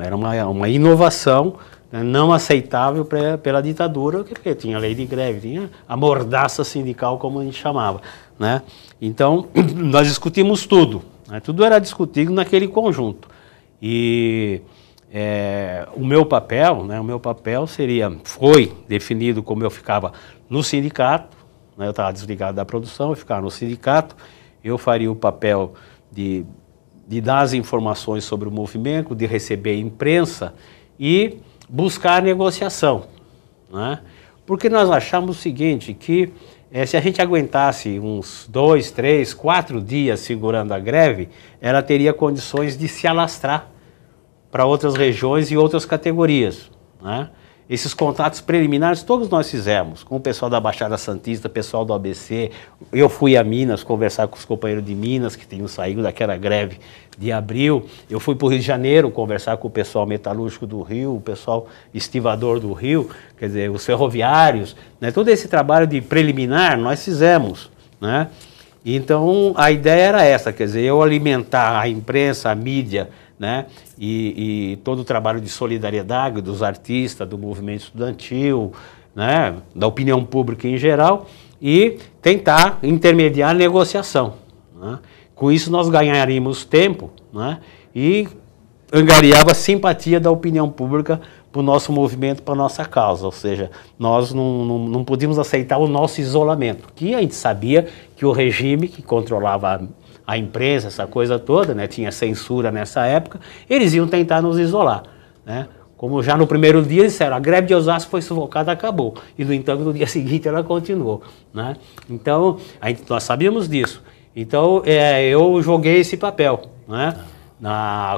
era uma inovação, né, não aceitável pela ditadura, porque tinha lei de greve, tinha a mordaça sindical, como a gente chamava, né? Então, nós discutimos tudo, né? Tudo era discutido naquele conjunto. E o meu papel, né, foi definido como eu ficava no sindicato, né, eu estava desligado da produção, eu ficava no sindicato, eu faria o papel de dar as informações sobre o movimento, de receber a imprensa e buscar a negociação, né? Porque nós achamos o seguinte, que se a gente aguentasse uns 2, 3, 4 dias segurando a greve, ela teria condições de se alastrar para outras regiões e outras categorias, né? Esses contatos preliminares todos nós fizemos, com o pessoal da Baixada Santista, pessoal do ABC. Eu fui a Minas conversar com os companheiros de Minas, que tinham saído daquela greve de abril. Eu fui para o Rio de Janeiro conversar com o pessoal metalúrgico do Rio, o pessoal estivador do Rio, quer dizer, os ferroviários, né? Todo esse trabalho de preliminar nós fizemos, né? Então, a ideia era essa, quer dizer, eu alimentar a imprensa, a mídia, né? E todo o trabalho de solidariedade dos artistas, do movimento estudantil, né? Da opinião pública em geral, e tentar intermediar a negociação, né? Com isso nós ganharíamos tempo, né? E angariava a simpatia da opinião pública para o nosso movimento, para a nossa causa, ou seja, nós não podíamos aceitar o nosso isolamento, que a gente sabia que o regime que controlava a imprensa, essa coisa toda, né, tinha censura nessa época, eles iam tentar nos isolar, né? Como já no primeiro dia disseram, a greve de Osasco foi sufocada, acabou, e no entanto no dia seguinte ela continuou, né? Então, nós sabíamos disso, então eu joguei esse papel, né?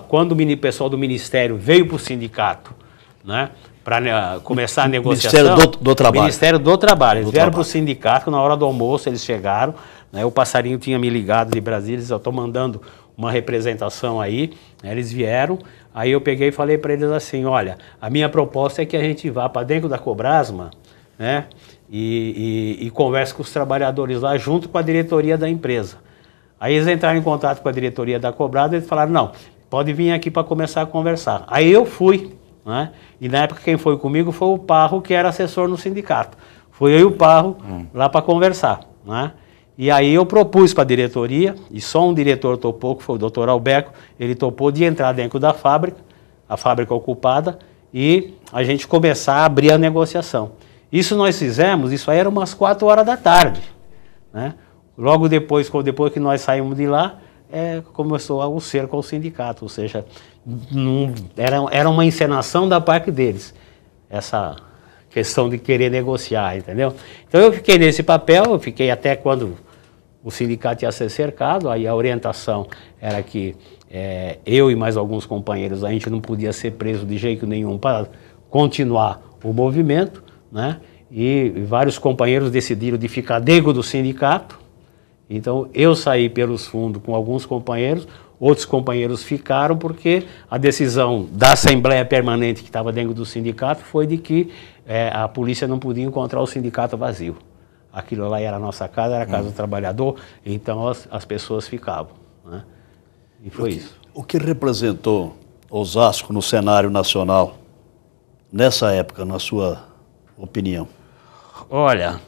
Quando o pessoal do Ministério veio para o sindicato, né, para começar a negociação... Ministério do Trabalho. Ministério do Trabalho. Eles vieram para o sindicato, na hora do almoço eles chegaram, né, o Passarinho tinha me ligado de Brasília, eles, eu estou mandando uma representação aí, né, eles vieram, aí eu peguei e falei para eles assim, olha, a minha proposta é que a gente vá para dentro da Cobrasma, né, e converse com os trabalhadores lá junto com a diretoria da empresa. Aí eles entraram em contato com a diretoria da Cobrasma e eles falaram, não, pode vir aqui para começar a conversar. Aí eu fui, né? E na época quem foi comigo foi o Parro, que era assessor no sindicato. Foi eu e o Parro lá para conversar, né? E aí eu propus para a diretoria, e só um diretor topou, que foi o doutor Alberto, ele topou de entrar dentro da fábrica, a fábrica ocupada, e a gente começar a abrir a negociação. Isso nós fizemos, isso aí era umas 4 horas da tarde, né? Logo depois que nós saímos de lá, começou o cerco ao sindicato, ou seja, era uma encenação da parte deles, essa questão de querer negociar, entendeu? Então eu fiquei nesse papel, eu fiquei até quando o sindicato ia ser cercado, aí a orientação era que eu e mais alguns companheiros, a gente não podia ser preso de jeito nenhum para continuar o movimento, né? E vários companheiros decidiram de ficar dentro do sindicato. Então, eu saí pelos fundos com alguns companheiros, outros companheiros ficaram porque a decisão da Assembleia Permanente que estava dentro do sindicato foi de que a polícia não podia encontrar o sindicato vazio. Aquilo lá era a nossa casa, era a casa do trabalhador, então as pessoas ficavam, né? E foi isso. O que representou Osasco no cenário nacional nessa época, na sua opinião? Olha,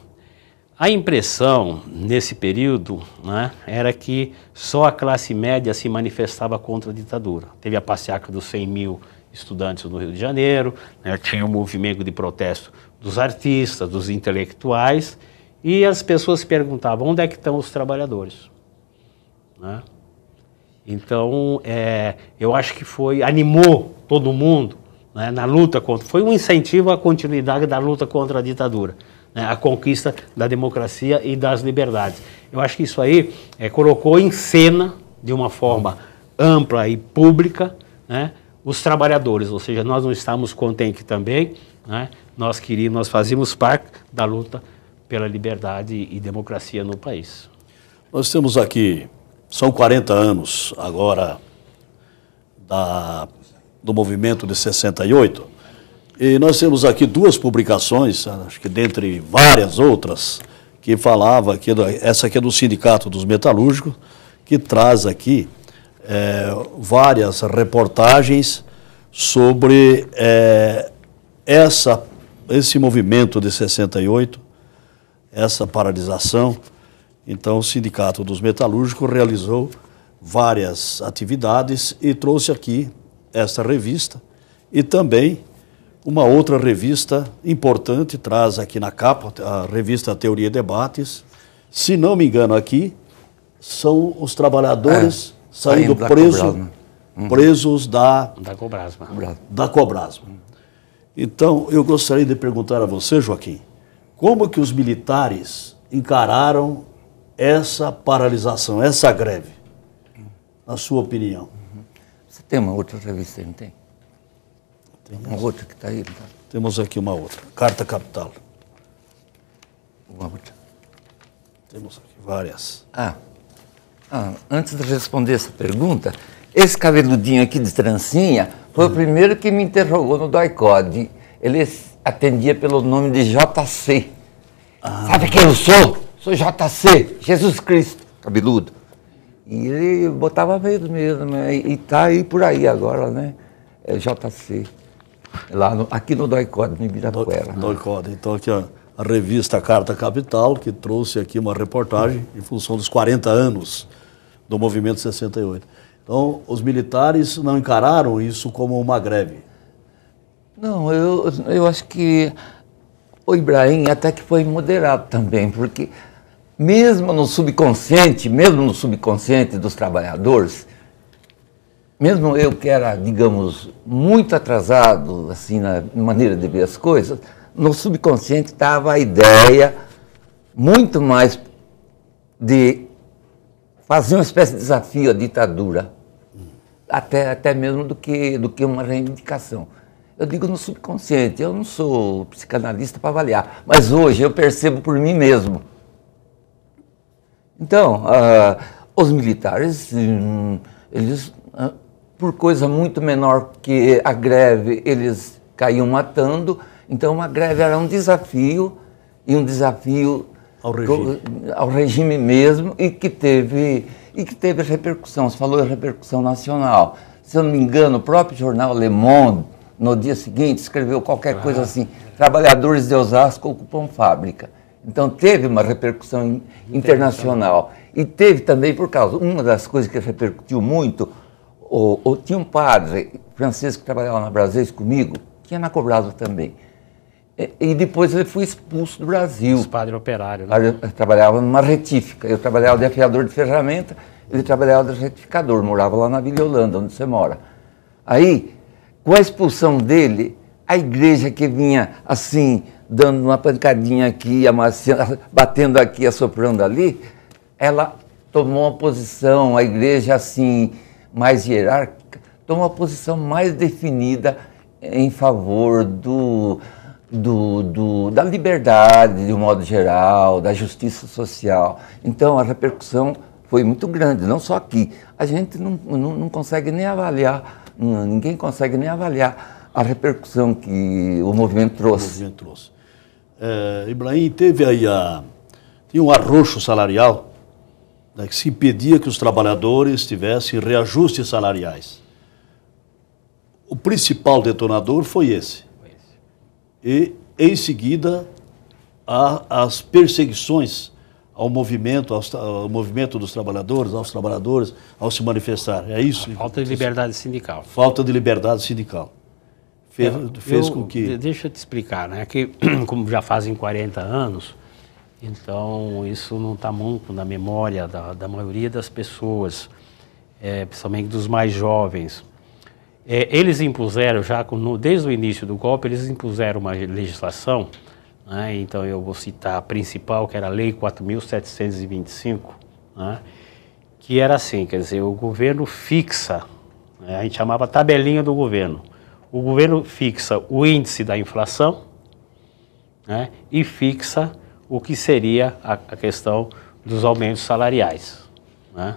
a impressão, nesse período, né, era que só a classe média se manifestava contra a ditadura. Teve a passeata dos 100 mil estudantes no Rio de Janeiro, né, tinha um movimento de protesto dos artistas, dos intelectuais, e as pessoas se perguntavam, onde é que estão os trabalhadores? Né? Então, eu acho que animou todo mundo, né, na luta contra, foi um incentivo à continuidade da luta contra a ditadura, né, a conquista da democracia e das liberdades. Eu acho que isso aí colocou em cena, de uma forma ampla e pública, né, os trabalhadores, ou seja, nós não estávamos contentes também, né, nós fazíamos parte da luta pela liberdade e democracia no país. Nós temos aqui, são 40 anos agora do movimento de 68, e nós temos aqui 2 publicações, acho que dentre várias outras, que falava aqui, essa aqui é do Sindicato dos Metalúrgicos, que traz aqui várias reportagens sobre esse movimento de 68, essa paralisação. Então, o Sindicato dos Metalúrgicos realizou várias atividades e trouxe aqui esta revista e também uma outra revista importante, traz aqui na capa, a revista Teoria e Debates. Se não me engano aqui, são os trabalhadores saindo presos da Cobrasma. Então, eu gostaria de perguntar a você, Joaquim, como que os militares encararam essa paralisação, essa greve, na sua opinião? Você tem uma outra revista aí, não tem? Uma outra que está aí? Tá? Temos aqui uma outra, Carta Capital. Uma outra? Temos aqui várias. Antes de responder essa pergunta, esse cabeludinho aqui de trancinha foi o primeiro que me interrogou no DOI-CODE. Ele atendia pelo nome de JC. Sabe quem eu sou? Sou JC, Jesus Cristo, cabeludo. E ele botava medo mesmo, né? E tá aí por aí agora, né? É JC. Aqui no DOI-CODE, no Ibirapuera. DOI-CODE. Então aqui a revista Carta Capital, que trouxe aqui uma reportagem em função dos 40 anos do movimento 68. Então, os militares não encararam isso como uma greve? Não, eu acho que o Ibrahim até que foi moderado também, porque mesmo no subconsciente dos trabalhadores, mesmo eu que era, digamos, muito atrasado assim na maneira de ver as coisas, no subconsciente estava a ideia muito mais de fazer uma espécie de desafio à ditadura, até mesmo do que uma reivindicação. Eu digo no subconsciente, eu não sou psicanalista para avaliar, mas hoje eu percebo por mim mesmo. Então, os militares, eles, por coisa muito menor que a greve, eles caíam matando. Então, a greve era um desafio, e um desafio ao regime mesmo, e que teve repercussão. Você falou em repercussão nacional. Se eu não me engano, o próprio jornal Le Monde, no dia seguinte, escreveu qualquer coisa assim: trabalhadores de Osasco ocupam fábrica. Então, teve uma repercussão internacional. E teve também, por causa, uma das coisas que repercutiu muito, tinha um padre francês que trabalhava na Brasília comigo, que é na Cobrasma também. E depois ele foi expulso do Brasil. Esse padre operário, né? Eu trabalhava numa retífica. Eu trabalhava de afiador de ferramenta, ele trabalhava de retificador, morava lá na Vila Holanda, onde você mora. Aí, com a expulsão dele, a igreja que vinha assim, dando uma pancadinha aqui, amaciando, batendo aqui, assoprando ali, ela tomou uma posição, a igreja assim, mais hierárquica, tomou uma posição mais definida em favor da liberdade, de um modo geral, da justiça social. Então, a repercussão foi muito grande, não só aqui. A gente não consegue nem avaliar, ninguém consegue nem avaliar a repercussão que o movimento trouxe. Ibrahim, teve aí tinha um arroxo salarial, né, que se impedia que os trabalhadores tivessem reajustes salariais. O principal detonador foi esse. E, em seguida, as perseguições ao movimento dos trabalhadores, aos trabalhadores, ao se manifestar. É isso? Falta de liberdade sindical. Falta de liberdade sindical. Fez com que... Deixa eu te explicar, né? Que como já fazem 40 anos, então isso não está muito na memória da maioria das pessoas, principalmente dos mais jovens. Eles impuseram, desde o início do golpe, eles impuseram uma legislação, né? Então eu vou citar a principal, que era a Lei 4.725, né? Que era assim, quer dizer, o governo fixa, né? A gente chamava tabelinha do governo. O governo fixa o índice da inflação, né? E fixa o que seria a questão dos aumentos salariais, né?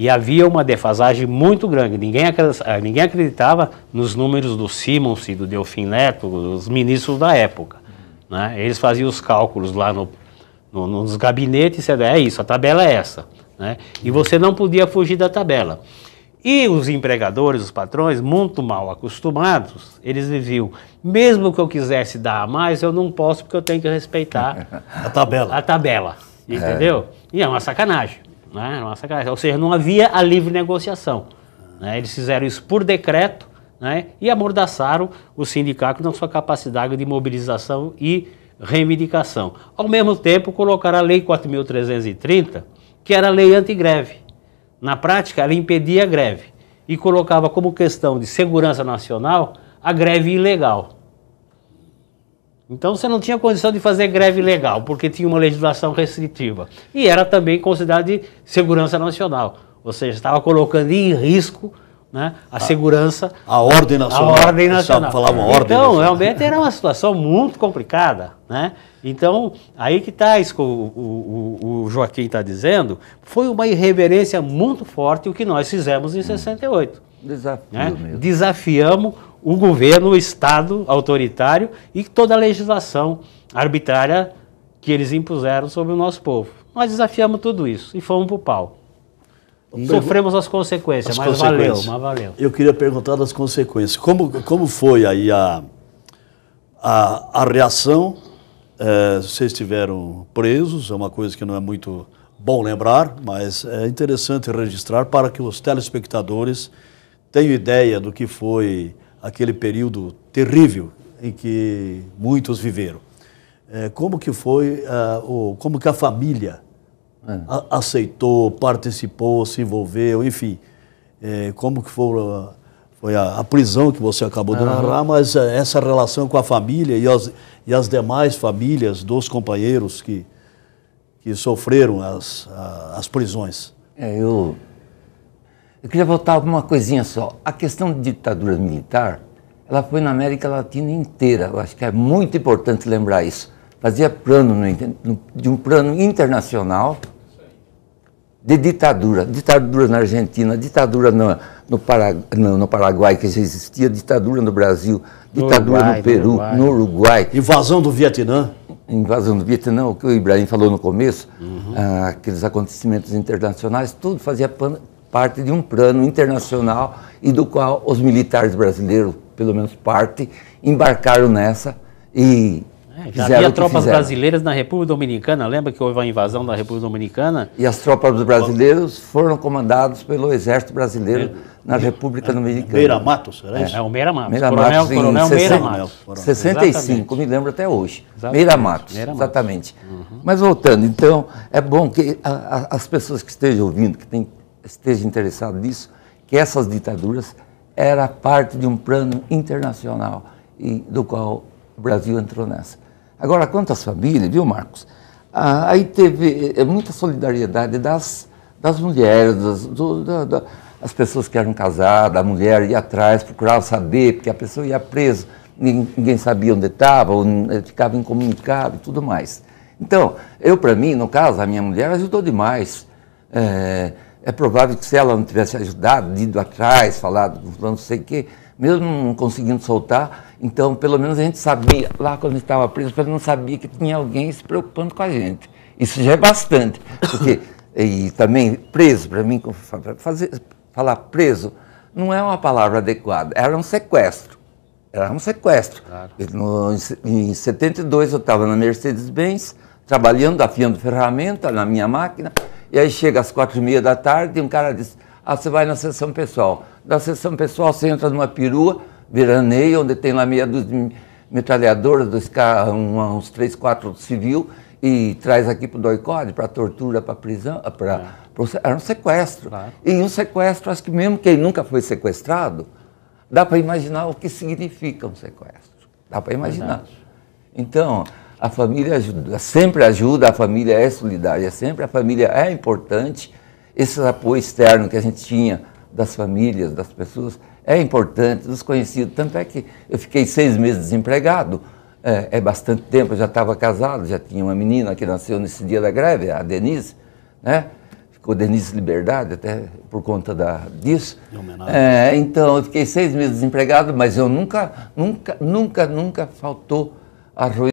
E havia uma defasagem muito grande. Ninguém acreditava nos números do Simons e do Delfim Neto, os ministros da época, né? Eles faziam os cálculos lá nos gabinetes, isso, a tabela é essa, né? E você não podia fugir da tabela. E os empregadores, os patrões, muito mal acostumados, eles diziam, mesmo que eu quisesse dar a mais, eu não posso porque eu tenho que respeitar A tabela. a tabela, entendeu? E é uma sacanagem, né? Era uma sacanagem. Ou seja, não havia a livre negociação, né? Eles fizeram isso por decreto, né? E amordaçaram o sindicato na sua capacidade de mobilização e reivindicação. Ao mesmo tempo, colocaram a Lei 4.330, que era a lei antigreve. Na prática, ela impedia a greve e colocava como questão de segurança nacional a greve ilegal. Então você não tinha condição de fazer greve legal, porque tinha uma legislação restritiva. E era também considerada de segurança nacional, ou seja, estava colocando em risco, né, a segurança... A ordem nacional. A ordem nacional. Falava ordem então, nacional. realmente era uma situação muito complicada, né? Então, aí que está isso que o Joaquim está dizendo, foi uma irreverência muito forte o que nós fizemos em 68. Desafio Né? mesmo. Desafiamos o governo, o Estado autoritário e toda a legislação arbitrária que eles impuseram sobre o nosso povo. Nós desafiamos tudo isso e fomos para o pau. Sofremos as consequências, mas valeu. Eu queria perguntar das consequências. Como foi aí a reação? Vocês estiveram presos, é uma coisa que não é muito bom lembrar, mas é interessante registrar para que os telespectadores tenham ideia do que foi aquele período terrível em que muitos viveram. Como que foi, como que a família aceitou, participou, se envolveu, enfim, como que foi a prisão que você acabou de narrar, mas essa relação com a família e as demais famílias dos companheiros que sofreram as prisões. Eu queria voltar para uma coisinha só. A questão de ditadura militar, ela foi na América Latina inteira. Eu acho que é muito importante lembrar isso. Fazia de um plano internacional de ditadura. Ditadura na Argentina, ditadura no Paraguai, que já existia, ditadura no Brasil, ditadura no Peru, no Uruguai. Invasão do Vietnã. Invasão do Vietnã, o que o Ibrahim falou no começo, aqueles acontecimentos internacionais, tudo fazia parte de um plano internacional e do qual os militares brasileiros, pelo menos parte, embarcaram nessa e já havia tropas brasileiras na República Dominicana, lembra que houve a invasão da República Dominicana? E as tropas dos brasileiros foram comandadas pelo Exército Brasileiro na República Dominicana. Meira Matos, era isso? O Meira Matos. Meira Matos, Coronel Meira Matos. 65, me lembro até hoje. Meira Matos, exatamente. Mas voltando, então, é bom que as pessoas que estejam ouvindo, que estejam interessadas nisso, que essas ditaduras eram parte de um plano internacional e do qual o Brasil entrou nessa. Agora, quanto às famílias, viu, Marcos? Aí teve muita solidariedade das mulheres, das pessoas que eram casadas, a mulher ia atrás, procurava saber, porque a pessoa ia presa, ninguém sabia onde estava, ou ficava incomunicado e tudo mais. Então, para mim, no caso, a minha mulher ajudou demais. É provável que se ela não tivesse ajudado, ido atrás, falado, não sei o quê, mesmo não conseguindo soltar, então, pelo menos a gente sabia, lá quando estava preso, eu não sabia que tinha alguém se preocupando com a gente. Isso já é bastante, porque, e também preso, para mim, falar preso não é uma palavra adequada, era um sequestro. Era um sequestro. Claro. Em 72 eu estava na Mercedes-Benz, trabalhando, afiando ferramenta na minha máquina, e aí chega às 4h30 da tarde e um cara diz, você vai na sessão pessoal. Da sessão pessoal você entra numa perua, veraneia, onde tem lá meia dúzia de metralhadoras, uns 3, 4 civil, e traz aqui para o doicode, para tortura, para prisão, era um sequestro. Claro. E um sequestro, acho que mesmo quem nunca foi sequestrado, dá para imaginar o que significa um sequestro. Dá para imaginar. Verdade. Então, a família sempre ajuda, a família é solidária, sempre a família é importante. Esse apoio externo que a gente tinha das famílias, das pessoas, é importante, dos conhecidos. Tanto é que eu fiquei 6 meses desempregado, é bastante tempo, eu já estava casado, já tinha uma menina que nasceu nesse dia da greve, a Denise, né? Ficou Denise Liberdade, até por conta disso. Então, eu fiquei 6 meses desempregado, mas eu nunca faltou arroz.